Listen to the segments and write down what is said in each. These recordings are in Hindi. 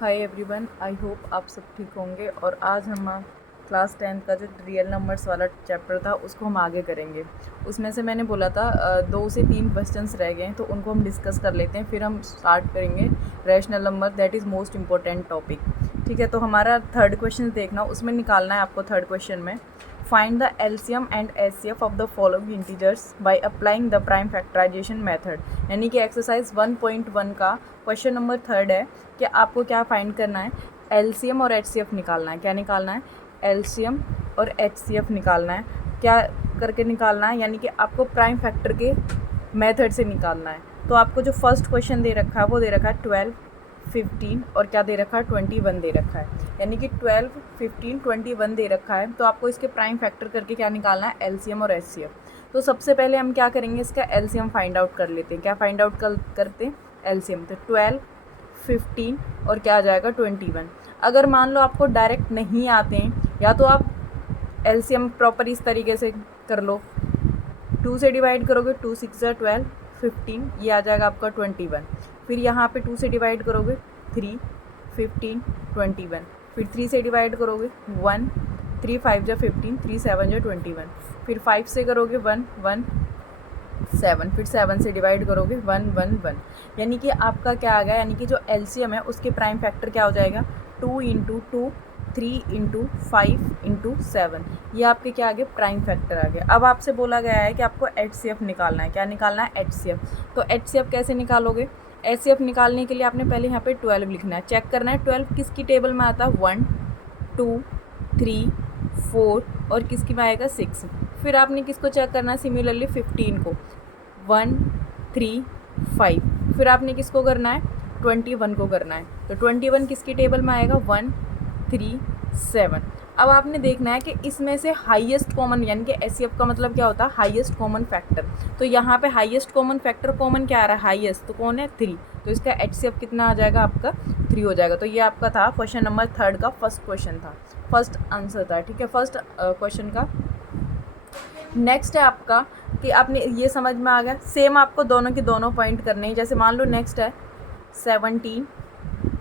हाय एवरीवन, आई होप आप सब ठीक होंगे। और आज हम क्लास 10 का जो रियल नंबर्स वाला चैप्टर था उसको हम आगे करेंगे। उसमें से मैंने बोला था 2 से 3 क्वेश्चंस रह गए हैं, तो उनको हम डिस्कस कर लेते हैं, फिर हम स्टार्ट करेंगे rational number, that is most important topic. ठीक है, तो हमारा थर्ड क्वेश्चन देखना, उसमें निकालना है आपको। थर्ड क्वेश्चन में find the LCM and HCF of the following integers by applying the prime factorisation method. यानी कि एक्सरसाइज 1.1 का क्वेश्चन नंबर थर्ड है कि आपको क्या फाइंड करना है, एलसीएम और एचसीएफ निकालना है। क्या निकालना है? एलसीएम और एचसीएफ निकालना है। क्या करके निकालना है? यानी कि आपको प्राइम फैक्टर के मेथड से निकालना है। तो आपको जो फर्स्ट क्वेश्चन दे रखा है वो दे रखा है 12, 15 और क्या दे रखा है 21 दे रखा है। यानी कि 12, 15, 21 दे रखा है। तो आपको इसके प्राइम फैक्टर करके क्या निकालना है? एलसीएम और एचसीएफ। तो सबसे पहले हम क्या करेंगे, इसका एलसीएम फाइंड आउट कर लेते हैं। क्या फाइंड आउट करते हैं? एलसीएम। तो 12, 15 और क्या आ जाएगा 21। अगर मान लो आपको डायरेक्ट नहीं आते हैं, या तो आप एलसीएम प्रॉपर इस तरीके से कर लो, 2 से डिवाइड करोगे, 2 6 12, 15, ये आ जाएगा आपका 21। फिर यहाँ पे 2 से डिवाइड करोगे 3, 15, 21। फिर 3 से डिवाइड करोगे 1, 3 5 जा 15, 3 7 जा 21। फिर 5 से करोगे 1 1 7। फिर 7 से डिवाइड करोगे 1 1 1। यानी कि आपका क्या आ गया, यानी कि जो एलसीएम है उसके प्राइम फैक्टर क्या हो जाएगा? 2 इंटू 2, 3 इंटू 5 इंटू 7। ये आपके क्या आ गए? प्राइम फैक्टर आ गए। अब आपसे बोला गया है कि आपको एचसीएफ निकालना है। क्या निकालना है? एचसीएफ। तो एचसीएफ कैसे निकालोगे? एचसीएफ निकालने के लिए आपने पहले यहाँ पे 12 लिखना है, चेक करना है 12 किसकी टेबल में आता है? 1 2 3 4 और किसकी में आएगा? 6। फिर आपने किसको चेक करना है? सिमिलरली 15 को, 1 3 5। फिर आपने किसको करना है? 21 को करना है। तो 21 किसकी टेबल में आएगा? 1 3 7। अब आपने देखना है कि इसमें से हाईएस्ट कॉमन, यानी कि एचसीएफ का मतलब क्या होता है? Highest common factor. तो यहाँ पे हाईएस्ट कॉमन फैक्टर कॉमन क्या आ रहा है? हाईएस्ट। तो कौन है? 3। तो इसका एचसीएफ कितना आ जाएगा? आपका 3 हो जाएगा। तो ये आपका था क्वेश्चन नंबर थर्ड का फर्स्ट क्वेश्चन था, फर्स्ट आंसर था। ठीक है, फर्स्ट क्वेश्चन का। नेक्स्ट है आपका कि आपने ये समझ में आ गया। सेम आपको दोनों के दोनों पॉइंट करने हैं। जैसे मान लो नेक्स्ट है 17,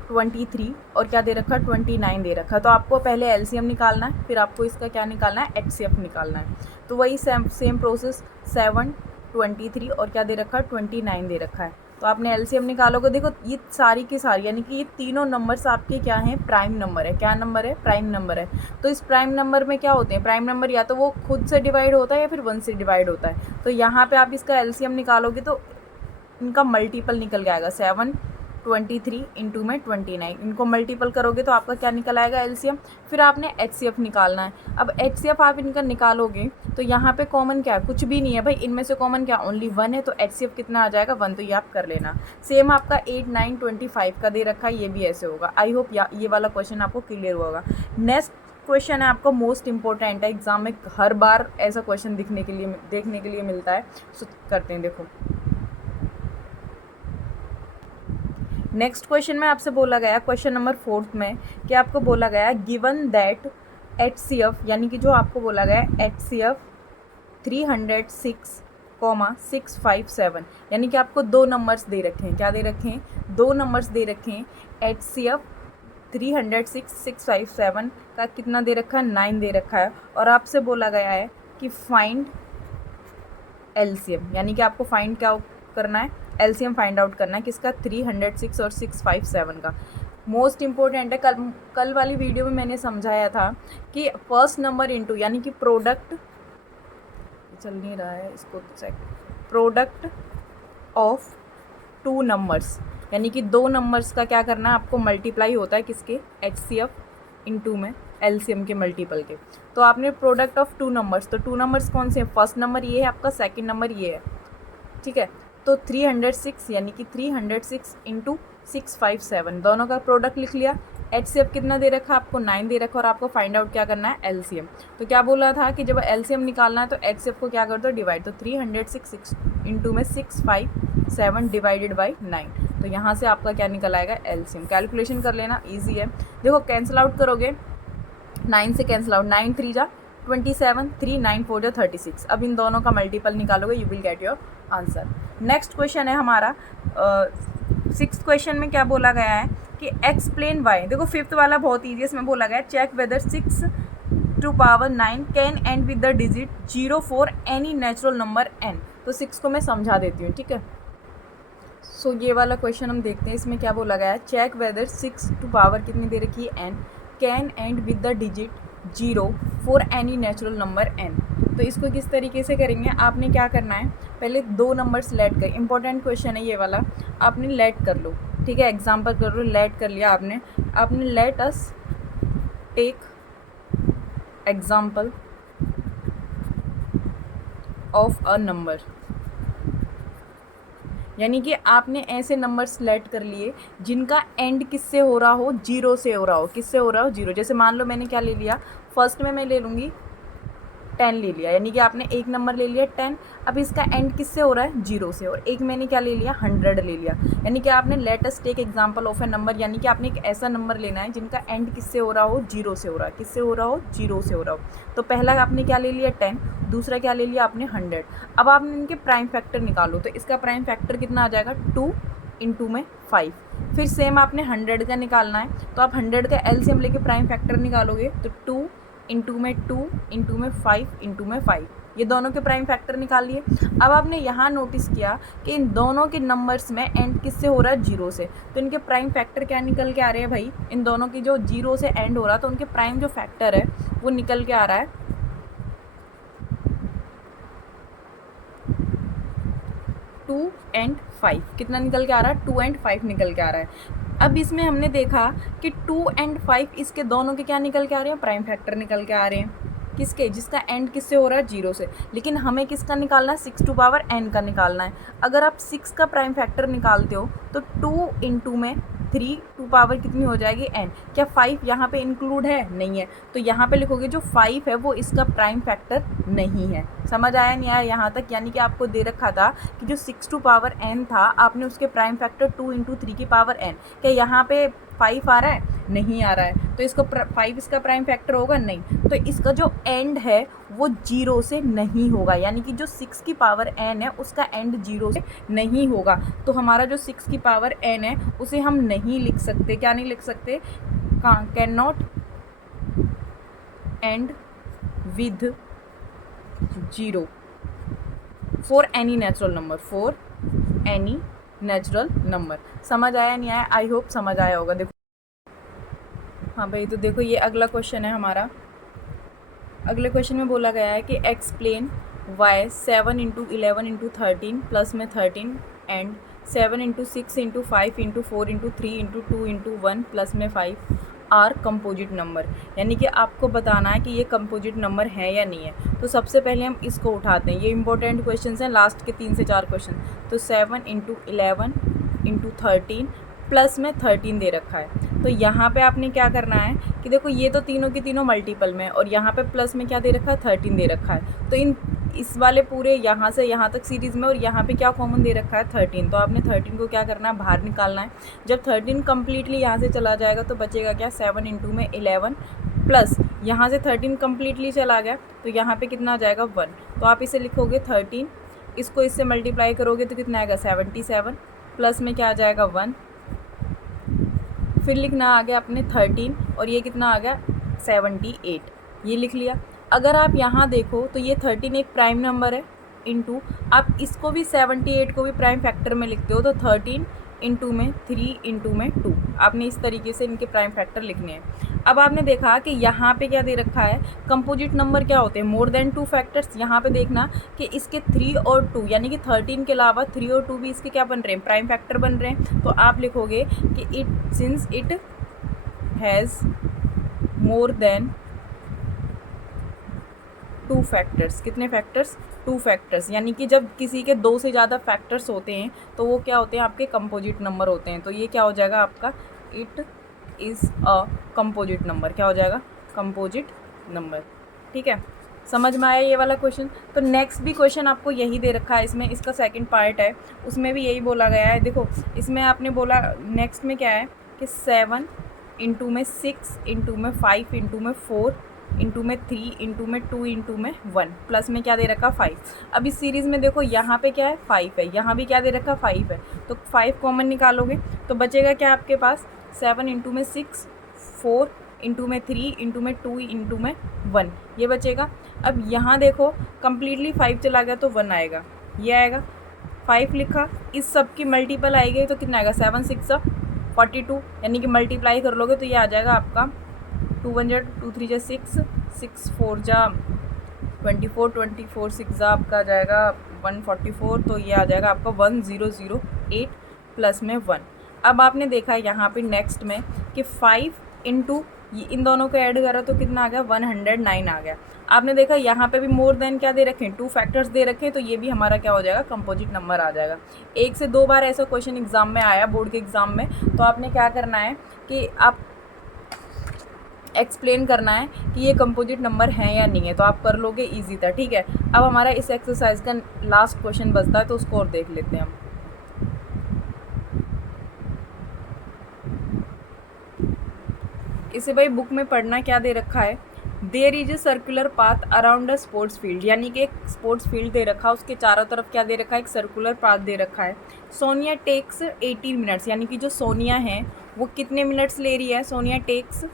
23 और क्या दे रखा है? 29 दे रखा है। तो आपको पहले एलसीएम निकालना है, फिर आपको इसका क्या निकालना है? एचसीएफ निकालना है। तो वही सेम प्रोसेस, 7, 23 और क्या दे रखा है? 29 दे रखा है। तो आपने एलसीएम निकालोगे। देखो ये सारी की सारी, यानी कि ये तीनों नंबर्स आपके क्या हैं? प्राइम नंबर है। क्या नंबर है? प्राइम नंबर है। तो इस प्राइम नंबर में क्या होते हैं? प्राइम नंबर या तो वो खुद से डिवाइड होता है या फिर 1 से डिवाइड होता है। तो यहाँ पे आप इसका एलसीएम निकालोगे तो इनका मल्टीपल निकल के आएगा। 7, 23 इंटू में 29, इनको मल्टीपल करोगे तो आपका क्या निकल आएगा? एलसीएम। फिर आपने एचसीएफ निकालना है। अब एचसीएफ आप इनका निकालोगे तो यहाँ पे कॉमन क्या है? कुछ भी नहीं है भाई, इनमें से कॉमन क्या? ओनली 1 है। तो एचसीएफ कितना आ जाएगा? 1। तो ये आप कर लेना। सेम आपका 8, 9, 25 का दे रखा है, ये भी ऐसे होगा। आई होप ये वाला क्वेश्चन आपको क्लियर होगा। नेक्स्ट क्वेश्चन है आपको मोस्ट इंपॉर्टेंट है, एग्जाम में हर बार ऐसा क्वेश्चन देखने के लिए मिलता है। सो करते हैं, देखो। नेक्स्ट क्वेश्चन में आपसे बोला गया, क्वेश्चन नंबर 4 में, कि आपको बोला गया गिवन दैट एचसीएफ, यानी कि जो आपको बोला गया एचसीएफ 306, 657, यानी कि आपको 2 नंबर्स दे रखे हैं। क्या दे रखे हैं? 2 नंबर्स दे रखे हैं। एचसीएफ 306, 657 का कितना दे रखा है? 9 दे रखा है। और आपसे बोला गया है कि फाइंड एलसीएम, यानी कि आपको फाइंड क्या करना है? एलसीएम फाइंड आउट करना है। किसका? 306 और 657 का। मोस्ट इंपॉर्टेंट है। कल वाली वीडियो में मैंने समझाया था कि फर्स्ट नंबर इंटू, यानी कि प्रोडक्ट, चल नहीं रहा है इसको चेक, प्रोडक्ट ऑफ 2 नंबर्स, यानी कि 2 नंबर्स का क्या करना है? आपको मल्टीप्लाई होता है किसके? एचसीएफ इंटू में एलसीएम के मल्टीपल के। तो आपने प्रोडक्ट ऑफ 2 नंबर्स, तो 2 नंबर्स कौन से हैं? फर्स्ट नंबर ये है आपका, सेकंड नंबर ये है। ठीक है, तो 306, यानी कि 306 इंटू 657, दोनों का प्रोडक्ट लिख लिया। एचसीएफ कितना दे रखा है? आपको 9 दे रखा, और आपको फाइंड आउट क्या करना है? एलसीएम। तो क्या बोला था कि जब एलसीएम निकालना है तो एचसीएफ को क्या कर दो? डिवाइड। तो 306 इंटू में 657 डिवाइडेड बाई 9। तो यहाँ से आपका क्या निकल आएगा? एलसीएम। कैलकुलेशन कर लेना, ईजी है। देखो कैंसिल आउट करोगे, 9 से कैंसिल आउट, 9 3 जा 27, 3 9 4 जा 36। अब इन दोनों का मल्टीपल निकालोगे, you will get your answer. Next question है हमारा 6th क्वेश्चन में क्या बोला गया है कि एक्सप्लेन वाई। देखो फिफ्थ वाला बहुत ईजी है, इसमें बोला गया check whether 6 to power 9 can end with the digit 0 for any natural number n। तो 6 को मैं समझा देती हूँ, ठीक है। सो ये वाला क्वेश्चन हम देखते हैं, इसमें क्या बोला गया है, चेक वेदर 6 टू पावर कितनी दे रखी है n can end with the digit 0 for any natural number n। तो इसको किस तरीके से करेंगे, आपने क्या करना है, पहले दो नंबर्स लेट कर, इंपॉर्टेंट क्वेश्चन है ये वाला, आपने लेट कर लो, ठीक है। एग्जाम्पल कर लो, लेट कर लिया आपने let us take example of a number, यानी कि आपने ऐसे नंबर सेलेक्ट कर लिए जिनका एंड किससे हो रहा हो, 0 से हो रहा हो। किससे हो रहा हो, 0। जैसे मान लो मैंने क्या ले लिया, फर्स्ट में मैं ले लूँगी 10 ले लिया, यानी कि आपने एक नंबर ले लिया 10, अब इसका एंड किससे हो रहा है, 0 से। और एक मैंने क्या ले लिया, 100 ले लिया, यानी कि आपने let us take example of a number, यानी कि आपने एक ऐसा नंबर लेना है जिनका एंड किससे हो रहा हो, 0 से हो रहा है। किससे हो रहा हो, 0 से हो रहा हो। तो पहला आपने क्या ले लिया 10, दूसरा क्या ले लिया आपने 100। अब आपने इनके प्राइम फैक्टर निकालो, तो इसका प्राइम फैक्टर कितना आ जाएगा, 2 इंटू में 5। फिर सेम आपने 100 का निकालना है, तो आप 100 का एलसीएम लेके प्राइम फैक्टर निकालोगे, तो 2 इंटू में 2 इंटू में 5 इंटू में 5, ये दोनों के प्राइम फैक्टर निकाल लिए। अब आपने यहाँ नोटिस किया कि इन दोनों के नंबर्स में एंड किससे हो रहा है, 0 से, तो इनके प्राइम फैक्टर क्या निकल के आ रहे हैं भाई, इन दोनों की जो 0 से एंड हो रहा है, तो उनके प्राइम जो फैक्टर है वो निकल के आ रहा है 2 and 5। कितना निकल के आ रहा है, 2 and 5 निकल के आ रहा है। अब इसमें हमने देखा कि 2 and 5 इसके दोनों के क्या निकल के आ रहे हैं, प्राइम फैक्टर निकल के आ रहे हैं। किसके, जिसका एंड किससे हो रहा है, 0 से। लेकिन हमें किसका निकालना है, 6 टू पावर n का निकालना है। अगर आप 6 का प्राइम फैक्टर निकालते हो तो 2 इंटू में 3 टू पावर कितनी हो जाएगी, n। क्या 5 यहाँ पे इंक्लूड है, नहीं है, तो यहाँ पे लिखोगे जो 5 है वो इसका प्राइम फैक्टर नहीं है। समझ आया नहीं आया यहाँ तक, यानी कि आपको दे रखा था कि जो 6 टू पावर n था, आपने उसके प्राइम फैक्टर 2 इंटू 3 की पावर n, क्या यहाँ पे 5 आ रहा है, नहीं आ रहा है, तो इसको 5 इसका प्राइम फैक्टर होगा, नहीं, तो इसका जो एंड है वो 0 से नहीं होगा, यानी कि जो 6 की पावर n है उसका एंड 0 से नहीं होगा। तो हमारा जो 6 की पावर n है उसे हम नहीं लिख सकते, क्या नहीं लिख सकते, can not and with 0 for any natural number, for any natural number. समझ आया नहीं आया, आई होप समझ आया होगा। देखो हाँ भाई, तो देखो ये अगला क्वेश्चन है हमारा। अगले क्वेश्चन में बोला गया है कि explain why 7 into 11 into 13 plus में 13 and 7 into 6 into 5 into 4 into 3 into 2 into 1 plus में 5 आर कंपोजिट नंबर, यानी कि आपको बताना है कि ये कंपोजिट नंबर है या नहीं है। तो सबसे पहले हम इसको उठाते हैं, ये इंपॉर्टेंट क्वेश्चन हैं, लास्ट के 3 से 4 क्वेश्चन। तो 7 इंटू 11 इंटू 13 प्लस में 13 दे रखा है। तो यहाँ पे आपने क्या करना है कि देखो ये तो तीनों की तीनों मल्टीपल में, और यहाँ पे प्लस में क्या दे रखा है, 13 दे रखा है। तो इस वाले पूरे यहाँ से यहाँ तक सीरीज़ में, और यहाँ पे क्या कॉमन दे रखा है, 13। तो आपने 13 को क्या करना है, बाहर निकालना है। जब 13 कम्प्लीटली यहाँ से चला जाएगा तो बचेगा क्या, 7 इंटू में 11 प्लस यहाँ से 13 कम्प्लीटली चला गया तो यहाँ पे कितना आ जाएगा, 1। तो आप इसे लिखोगे 13, इसको इससे मल्टीप्लाई करोगे तो कितना आएगा, 77 प्लस में क्या आ जाएगा, 1। फिर लिखना आ गया अपने 13 और ये कितना आ गया, 78, ये लिख लिया। अगर आप यहाँ देखो तो ये 13 एक प्राइम नंबर है, इंटू आप इसको भी 78 को भी प्राइम फैक्टर में लिखते हो, तो 13 इंटू में 3 इंटू में 2, आपने इस तरीके से इनके प्राइम फैक्टर लिखने हैं। अब आपने देखा कि यहाँ पे क्या दे रखा है, कंपोजिट नंबर क्या होते हैं, मोर देन 2 फैक्टर्स। यहाँ पे देखना कि इसके 3 और 2, यानी कि 13 के अलावा 3 और 2 भी इसके क्या बन रहे हैं, प्राइम फैक्टर बन रहे हैं। तो आप लिखोगे कि it since it has more than 2 factors. कितने फैक्टर्स, 2 फैक्टर्स, यानी कि जब किसी के 2 से ज़्यादा फैक्टर्स होते हैं तो वो क्या होते हैं, आपके कंपोजिट नंबर होते हैं। तो ये क्या हो जाएगा आपका, it is a composite number, क्या हो जाएगा, कंपोजिट नंबर। ठीक है, समझ में आया ये वाला क्वेश्चन। तो नेक्स्ट भी क्वेश्चन आपको यही दे रखा है, इसमें इसका सेकंड पार्ट है, उसमें भी यही बोला गया है। देखो इसमें आपने बोला नेक्स्ट में क्या है कि 7 इंटू में 6 इंटू में 5 इंटू में 4 इंटू में 3 इंटू में 2 इंटू में 1 प्लस में क्या दे रखा, 5। अब इस सीरीज़ में देखो यहाँ पे क्या है, 5 है, यहाँ भी क्या दे रखा, 5 है। तो 5 कॉमन निकालोगे तो बचेगा क्या आपके पास, 7 इंटू में 6, 4 इंटू में 3 इंटू में 2 इंटू में 1, ये बचेगा। अब यहाँ देखो कम्प्लीटली 5 चला गया तो 1 आएगा, ये आएगा। 5 लिखा, इस सब की मल्टीपल आएगी तो कितना आएगा, 7 6 42, यानी कि मल्टीप्लाई कर लोगे तो ये आ जाएगा आपका 2 1 जा 2 3 जा 6, 6 4 जा 24, 24 6 जा आपका आ जाएगा 144, तो ये आ जाएगा आपका 1008 प्लस में 1। अब आपने देखा यहाँ पे नेक्स्ट में कि 5 इंटू इन दोनों को ऐड करा तो कितना आ गया, 109 आ गया। आपने देखा यहाँ पे भी मोर देन क्या दे रखे हैं, 2 फैक्टर्स दे रखे हैं, तो ये भी हमारा क्या हो जाएगा, कंपोजिट नंबर आ जाएगा। 1 से 2 बार ऐसा क्वेश्चन एग्जाम में आया, बोर्ड के एग्ज़ाम में, तो आपने क्या करना है कि आप एक्सप्लेन करना है कि ये कंपोजिट नंबर है या नहीं है, तो आप कर लोगे, ईजी था। ठीक है, अब हमारा इस एक्सरसाइज का लास्ट क्वेश्चन बचता है, तो उसको और देख लेते हैं हम। इसे भाई बुक में पढ़ना क्या दे रखा है, there is a circular path around a sports field, यानी कि एक स्पोर्ट्स फील्ड दे रखा है, उसके चारों तरफ क्या दे रखा है, एक सर्कुलर पाथ दे रखा है। सोनिया टेक्स 18 मिनट्स, यानी कि जो सोनिया है वो कितने मिनट्स ले रही है, सोनिया टेक्स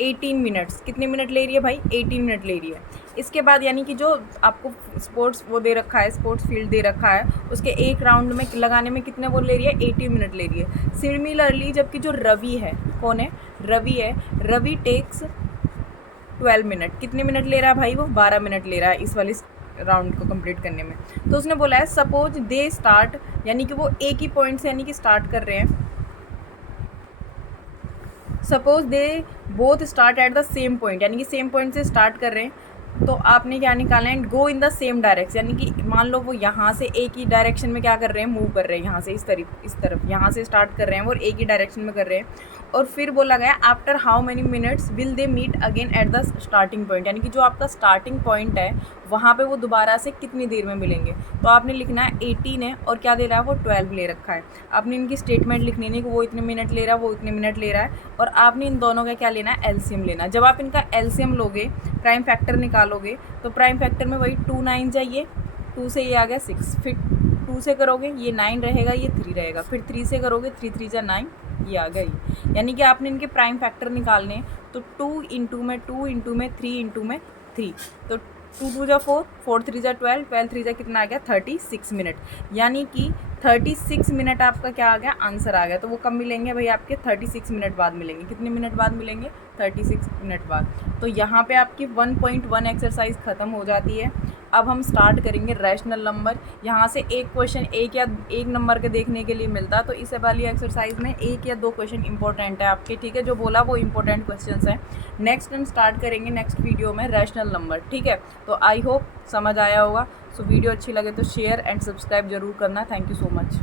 18 मिनट्स, कितने मिनट ले रही है भाई, 18 मिनट ले रही है। इसके बाद यानी कि जो आपको स्पोर्ट्स वो दे रखा है, स्पोर्ट्स फील्ड दे रखा है, उसके एक राउंड में लगाने में कितने वो ले रही है, 18 मिनट ले रही है। सिमिलरली जबकि जो रवि है, कौन है, रवि है, रवि टेक्स 12 मिनट, कितने मिनट ले रहा है भाई, वो 12 मिनट ले रहा है इस वाली राउंड को कंप्लीट करने में। तो उसने बोला है सपोज दे स्टार्ट, यानी कि वो एक ही पॉइंट से यानी कि स्टार्ट कर रहे हैं, suppose they both start at the same point, यानी कि सेम पॉइंट से स्टार्ट कर रहे हैं, तो आपने क्या निकालना है, गो इन द सेम डायरेक्शन, यानी कि मान लो वो यहाँ से एक ही डायरेक्शन में क्या कर रहे हैं, मूव कर रहे हैं, यहाँ से इस तरफ यहाँ से स्टार्ट कर रहे हैं और एक ही डायरेक्शन में कर रहे हैं। और फिर बोला गया after how many minutes will they meet again at the starting point, यानी कि जो आपका स्टार्टिंग पॉइंट है वहाँ पे वो दोबारा से कितनी देर में मिलेंगे। तो आपने लिखना है 18 है और क्या दे रहा है, वो 12 ले रखा है। आपने इनकी स्टेटमेंट लिखनी है कि वो इतने मिनट ले रहा है, वो इतने मिनट ले रहा है, और आपने इन दोनों का क्या लेना है, एलसीएम लेना है। जब आप इनका एलसीएम लोगे, प्राइम फैक्टर निकालोगे, तो प्राइम फैक्टर में वही 2 9 जाइए, 2 से ये आ गया 6, फिर 2 से करोगे ये 9 रहेगा, ये 3 रहेगा, फिर 3 से करोगे 3 3 जा 9, ये आ गया ये। यानी कि आपने इनके प्राइम फैक्टर निकालने, तो 2 इंटू में 2 इंटू में 3 इंटू में 3, तो 2 2 जा 4, 4 3 जा 12, 12 3 जा कितना आ गया, 36 मिनट, यानी कि 36 मिनट आपका क्या आ गया, आंसर आ गया। तो वो कब मिलेंगे भाई, आपके 36 मिनट बाद मिलेंगे। कितने मिनट बाद मिलेंगे, 36 मिनट बाद। तो यहाँ पे आपकी 1.1 एक्सरसाइज ख़त्म हो जाती है। अब हम स्टार्ट करेंगे रैशनल नंबर। यहाँ से एक क्वेश्चन एक नंबर के देखने के लिए मिलता है, तो इस वाली एक्सरसाइज में 1 या 2 क्वेश्चन इंपॉर्टेंट है आपके, ठीक है, जो बोला वो इंपॉर्टेंट क्वेश्चंस हैं। नेक्स्ट हम स्टार्ट करेंगे नेक्स्ट वीडियो में रैशनल नंबर, ठीक है। तो आई होप समझ आया होगा। सो वीडियो अच्छी लगे तो शेयर एंड सब्सक्राइब जरूर करना। Thank you so much.